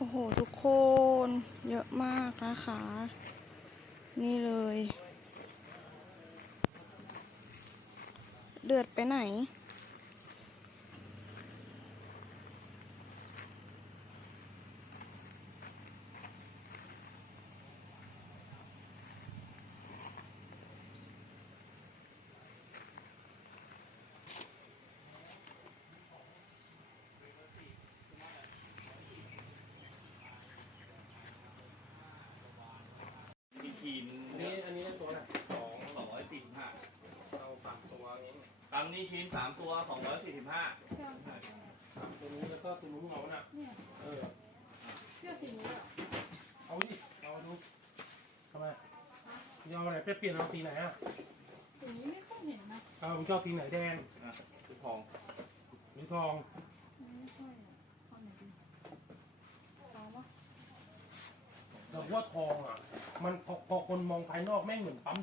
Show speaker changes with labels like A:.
A: โอ้โห ทุกคน เยอะมากนะคะ นี่เลย เดือดไปไหน
B: มีทีม
C: อันนี้อันนี้ตัวละ
B: สองสองร้อยสี่สิบห้า
C: เราปรับตัว นี้
B: ตังนี้ชิ้นสามตัวสองร้อยสี่สิบห้า
C: ปรับตัวนี้แล้วก็ตัวนู้นเอาน่ะ
D: เนี่ย
C: เออ
D: เชื่อสีนี้อะ
C: เอาดิเอาดูทำไมยอาไหนไปเปลี่ยนเอาสีไหนอะ
D: สีนี้ไม่ค่อยเห็นนะ
C: เอาผมชอบสีไหนแดง
B: นะคือทอง
C: หรือทอง
D: ไม่ค่อยอะเอาไหนดีเอาปะ
C: เราว่าทองอะ มันพอพอคนมองภายนอกแม่งเหมือนปั๊ม